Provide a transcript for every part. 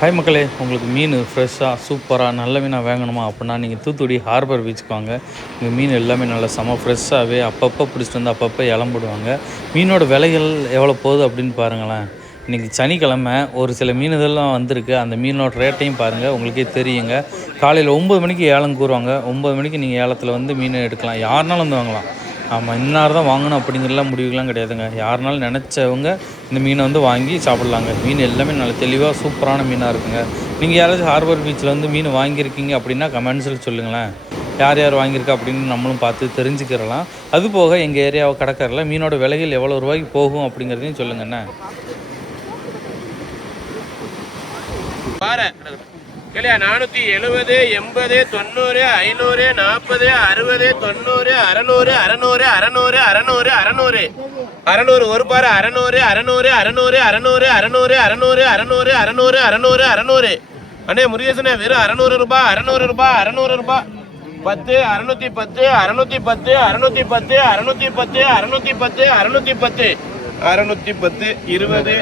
Hi மக்களே, உங்களுக்கு மீன் ஃப்ரெஷ்ஷாக சூப்பராக நல்ல மீனாக வாங்கணுமா அப்படின்னா நீங்கள் தூத்துக்குடி ஹார்பர் பீச்சுக்கு வாங்க. இங்கே மீன் எல்லாமே நல்லா செம ஃப்ரெஷ்ஷாகவே அப்பப்போ பிடிச்சிட்டு வந்து அப்பப்போ இளம்பிடுவாங்க. மீனோட விலைகள் எவ்வளோ போகுது அப்படின்னு பாருங்களேன். இன்றைக்கி சனிக்கிழமை ஒரு சில மீன் இதெல்லாம் வந்திருக்கு. அந்த மீனோட ரேட்டையும் பாருங்கள், உங்களுக்கே தெரியுங்க. காலையில் 9 மணிக்கு ஏலம் கூறுவாங்க. 9 மணிக்கு நீங்கள் ஏலத்தில் வந்து மீன் எடுக்கலாம், யாருனாலும் வந்து வாங்கலாம். ஆமாம், இன்னார் தான் வாங்கணும் அப்படிங்கிறலாம் முடிவுலாம் கிடையாதுங்க. யாருனாலும் நினச்சவங்க இந்த மீனை வந்து வாங்கி சாப்பிட்லாங்க. மீன் எல்லாமே நல்ல தெளிவாக சூப்பரான மீனாக இருக்குங்க. நீங்கள் யாராச்சும் ஹார்பர் பீச்சில் வந்து மீன் வாங்கியிருக்கீங்க அப்படின்னா கமெண்ட்ஸில் சொல்லுங்களேன். யார் யார் வாங்கியிருக்கா அப்படின்னு நம்மளும் பார்த்து தெரிஞ்சுக்கிறலாம். அதுபோக எங்கள் ஏரியாவை கடற்கரையில் மீனோட விலைகள் எவ்வளோ ரூபாய்க்கு போகும் அப்படிங்கிறதையும் சொல்லுங்கண்ணே. இல்லையா 470, 80, 90, 500, 40, 60, 90, 600, 600, 600, 600, 600, 600 ஒரு பாரு 600, 600, 600, 600, 600, 600, 600, 600, 600, 600. அண்ணே முருகேசனே, வெறும் 600 ரூபாய், 600 ரூபாய், 600 ரூபாய். 10, 610, 610, 610, 610, 610, 610, 610, 20,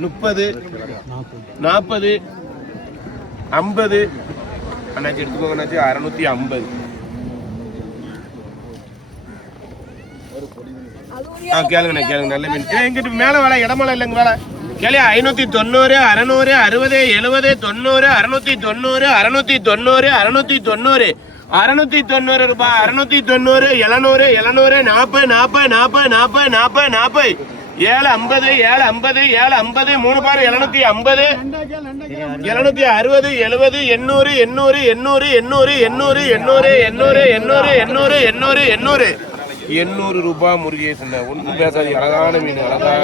30, 40, 50. அண்ணாச்சி எடுத்துக்கோங்க அண்ணாச்சி. 650. கேளுங்கண்ணா கேளுங்க. நல்ல மீன் எங்கிட்ட மேலே வேலை இடமெல்லாம் இல்லைங்க வேலை கேளியா. 590, 600, 60, 70, 90, 690, 690, 690, 690 ரூபாய், 690, 700, 700, 40, 40, 40, 40, 40, 40, 750, 750, 750, 3 பாரு 750, 760, 70, 800, 800, 800, 800, 800, 800, 800, 800, 800, 800 ரூபாய். முருகேசன் ஒன்றும் பேசாது. அழகான மீன், அழகான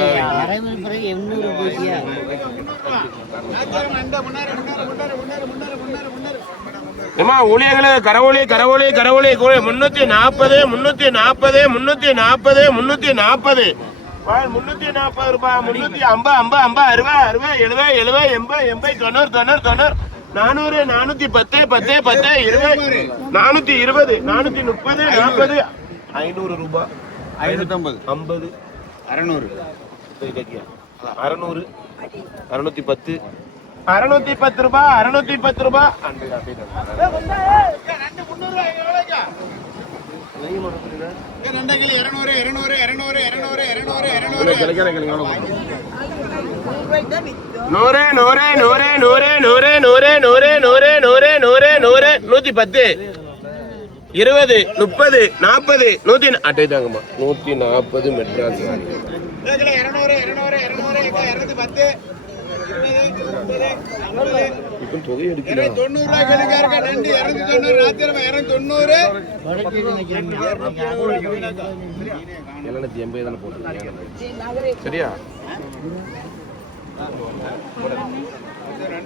ஊழியர்களே. கரவொலி கரவொலி கரவொலி 340, 340, 340, 340, 340 ரூபாய். 350, 50, 50, 60, 60, 70, 70, 80, 90, 90, 90, 400, 410, 10, 10, 20, 420, 430, 40, 500 ரூபாய். 550, 50, 600, 600, 610, 610 ரூபாய், 610 ரூபாய். நூறு, நூறு, நூறு, நூறு, நூறு, நூறு, நூறு, நூறு, நூறு, நூறு, நூறு, 110, 20, 30, 40, 100. அட்டை தாங்கம்மா. 140 மெட்ராஸ். 200, 200, 200, 210, இப்போ தொகை எடுக்கலாம். 90 ரூபாய் கணக்காக நண்டு 290, ராத்திரி 290, 780 தான போடுறீங்க. சரியா?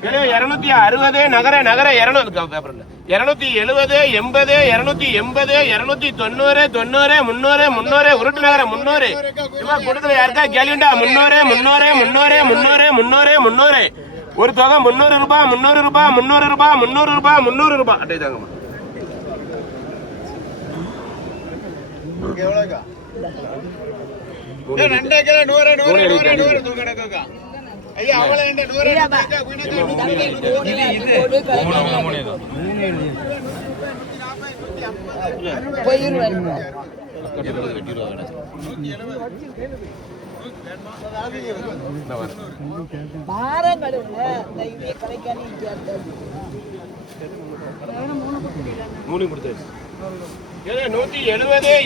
260 நகர நகர 200 பேப்பர்ல 270, 80, 280, 290, 90, 300, 300, உருட்டு நகர 300. இவா கொடுத்துல யாருக்கா கேளுண்டா? 300, 300, 300, 300, 300, 300. ஒரு தொகை 300 ரூபாய், 300 ரூபாய், 300 ரூபாய், 300 ரூபாய், 300 ரூபாய். அட்டை தாங்கம்மா. எவ்வளோக்கா? 2 கிலோ 100, 100, 100, 100 தூக்கடக்கா. ஐயா அவளே 100 ரூபாய்க்கா குயினக்கா 170, 80,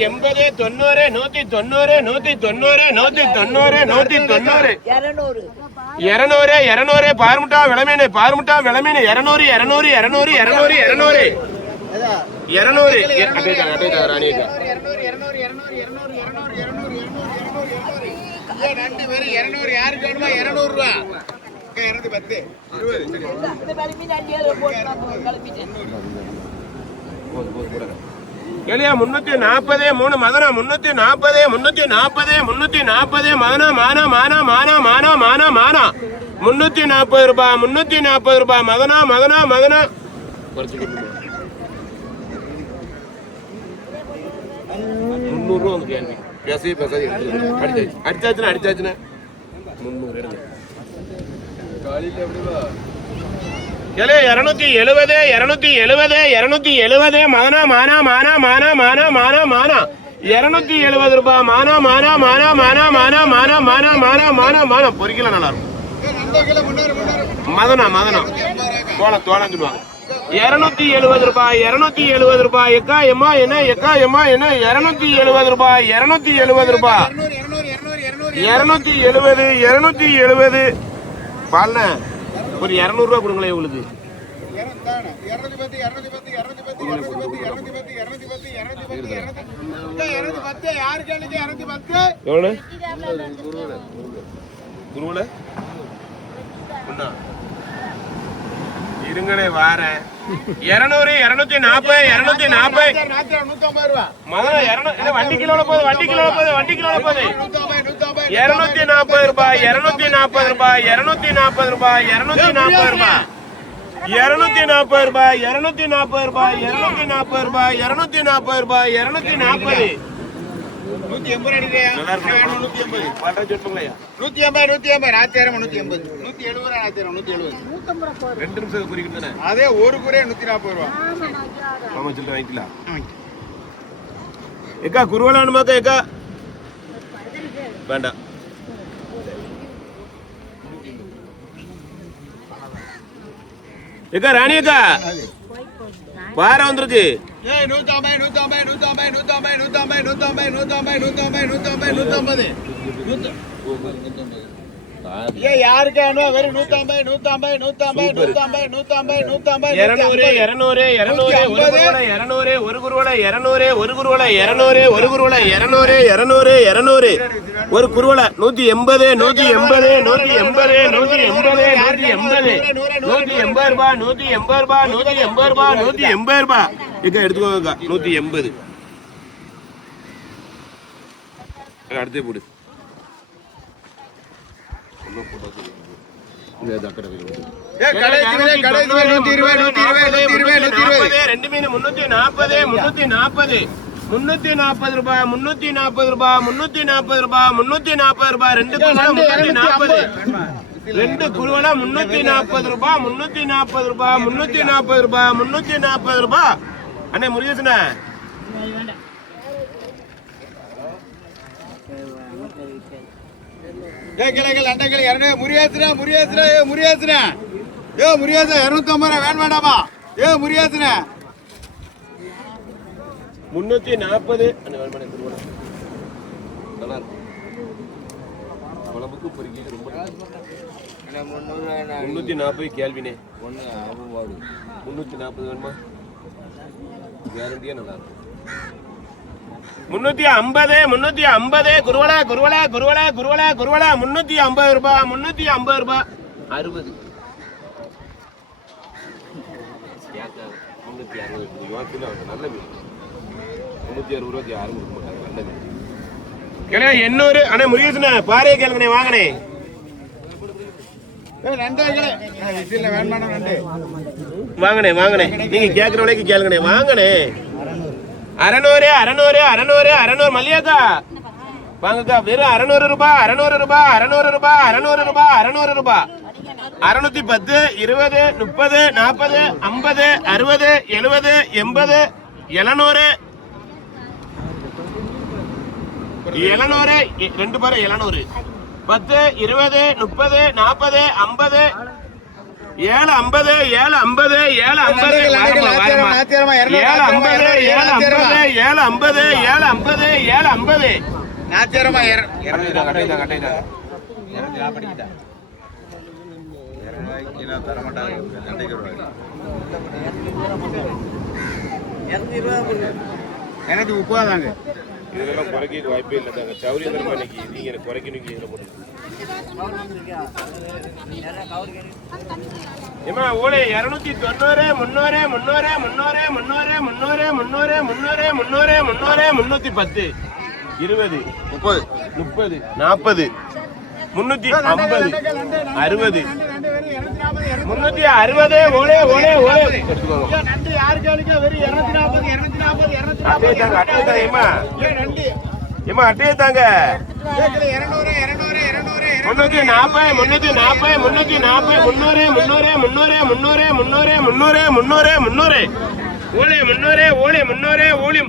80, 90, 190, 190, 190, 200, 200, பார்முட்டா விளமீன், பார்முட்டா விளமீன், 200, 200, 200, 200, 200, 200. ராணிக்கா நண்டு வெறும் 200. யாருக்கு வேணுமா? 200 ரூபா. 210, 20. கேளியா 340, 3 மதனா 340, 340, 340, மதனா மானா மானா மானா மானா மானா மானா 340 ரூபாய், 340 ரூபாய். மதனா மதனா மதனா 300 ரூபா. வந்து கேள்வி பேசி பேசாது அடிச்சாச்சுன்னா 300 எடுங்க. கேளு 270 270 மானா மானா மானா மானா மானா மானா மானா 270 ரூபாய் மானா மானா மானா மானா மானா மானா மானா மானா மானா மானா பொரிக்கல நல்லா இருக்கும் மதனா மதனா தோளம் தோளம் சொல்லுவாங்க 270 ரூபாய் 270 ரூபாய் எக்கா எம்மா என்ன எக்கா எம்மா என்ன 270 ரூபாய் 270 ரூபாய் 270 பால்ல ஒரு 200 ரூபாய் கொடுங்களேன் உங்களுக்கு இருங்களே வாரேன் 200 240 வண்டி கிலோல போகுது வண்டி கிலோல போகுது வண்டி கிலோல போகுது 240 ரூபாய் 240 ரூபாய் 240 ரூபாய் 240 ரூபாய் 240 ரூபாய் 240 ரூபாய் 240 ரூபாய் 240 ரூபாய் 240 180 அடிக்கலையா நல்லா இருக்கு 180 பாட்டா சொல்லுங்களையா 180 180 180 170 2 நிமிஷம் குறிக்கிட்டனே அதே ஒரு குறைய 140 ரூபாய் ஆமா சொல்லிட்டு வாங்கிக்கலாம் ஏக்கா குருவலானுமாக்கா ஏக்கா வேண்டாம் ஏக்கா ராணியக்கா வார வந்திருக்கு யாருக்கு 200 ஒரு குருவலை 200 ஒரு குருவலை 200 ஒரு குருவலை 200 ஒரு குருவலை 180 180 180 ரூபாய் 180 ரூபாய் இங்க எடுத்துக்கோங்க 180 அடுத்தே போடு ரெண்டு மீன் 340 ரூபாய் 340 ரூபாய் ரெண்டு குருவலா 340 ரூபாய் 340 ரூபாய் அண்ணே முருகேசனா முருகேசனா 250 வேண்டாமா 340 நல்லா இருக்கும் குழம்புக்கு பொறுக்கி ரொம்ப 340 கேள்வினே 340 வேணுமா கேரண்டியா நல்லா இருக்கும் 350 குருவலா 350 ரூபாய் 60 நல்ல மீன் 360 ரூபாய்க்கு யாரும் கொடுக்க மாட்டாங்க நல்ல மீன் 800 அண்ணே முருகேசனா பாறையை கேளுங்கண்ணே வாங்கண்ணே வாங்கண்ணே நீங்க கேட்கிற விலைக்கு கேளுங்கண்ணே வாங்கண்ணே 600 மல்லியாக்கா வாங்கக்கா வெறும் 600 ரூபாய் 610 20 30 40 50 60 70 80 700 ரெண்டு பேரும் 700 10 20 30 40 50 750 எனக்கு 30 தாங்க இதெல்லாம் குறைக்க வாய்ப்பே இல்லை தாங்க சௌரியந்தரம் இன்னைக்கு நீங்க எனக்கு குறைக்கணும் இதில் போட்டு ஏமா ஓலே 290 310 20 30 40 350 60 360 ஓலே நண்டு யாருக்கு அளிக்க வெறும் 240 ஏமா அட்டையே தாங்க 200 340 340 300 ஓலே 300 ஓலி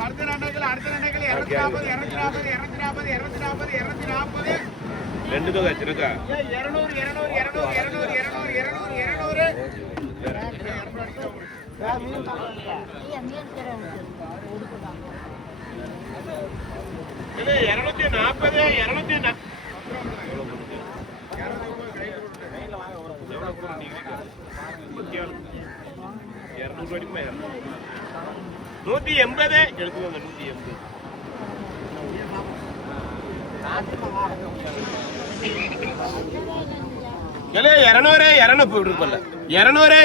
அடுத்த நண்டைகள் 240 ரெண்டு தொகை சின்னக்கா 200 180 எடுத்துக்கோங்க 180 200 போட்டுருப்பல 200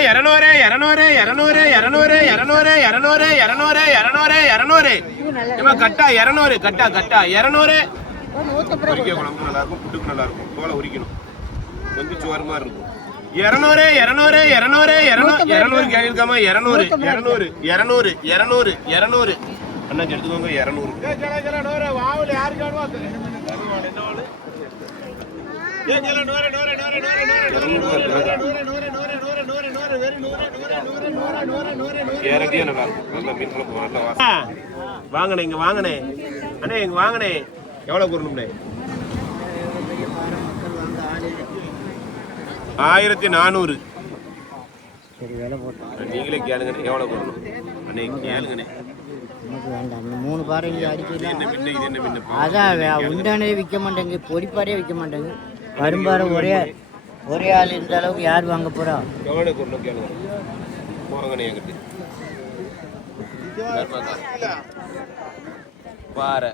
கட்டா 200 கட்டா 200 உரிக்க குழம்பு நல்லா இருக்கும் புட்டுக்கு நல்லா இருக்கும் தோலை உரிக்கணும் கொஞ்சம் சுவரமா இருக்கும் 200 கேட்காம 200 அண்ணா எடுத்துக்கோங்க 200 வாவல் யாரு வாங்கண்ணே இங்க வாங்கண்ணே அண்ணே இங்க வாங்கண்ணே எவ்வளவு கூறணும்ண்ணே 1400 நீங்களே கேளுங்க எவ்வளவு கூறணும் அண்ணே கேளுங்கண்ணே வேண்டாம் 3 பாறை அடிச்சு அதான் உண்டானே விற்க மாட்டேங்க பொடிப்பாரே விற்க மாட்டேங்க வரும்பாரு ஒரே ஆள் இந்த அளவுக்கு யார் வாங்க போறா எவ்வளவு கூறணும் கேளுங்க போறங்கண்ணே என்கிட்ட பாறை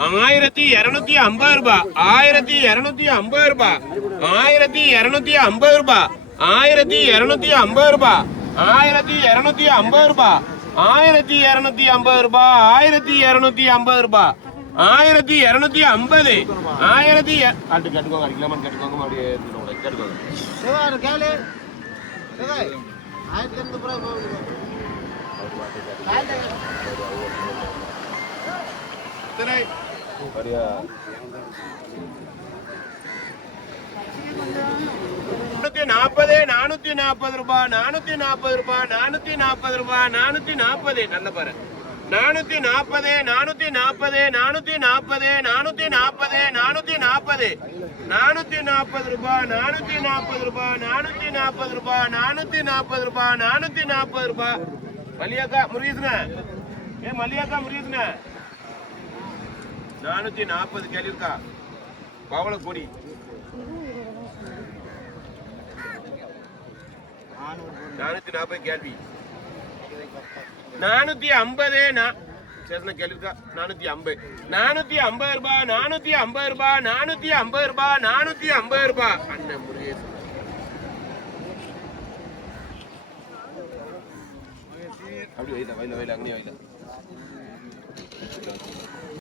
1250 ரூபாய் 1250 ரூபாய் 1250 ரூபாய் 1250 ரூபாய் 1250 ரூபாய் 1250 ரூபாய் 1250 ரூபாய் 1250 ஆட்டு கட்டுக்கோங்க அடிக்கலாமான்னு கட்டுக்கோங்க அப்படியே கேட்டுக்கோங்க நானூத்தி ரூபாய் 440 ரூபாய் 440 நல்ல பாரு 440 ரூபாய் மல்லியாக்கா முருகேசன மல்லியாக்கா முருகேசன 440 கேள்விக்கா பவள கொடி 440 கேள்வி 450 சேசன கேள்விக்கா 450 ரூபாய் 450 ரூபாய் அண்ணன் முருகேசன் அப்படி வைல அங்கே வைல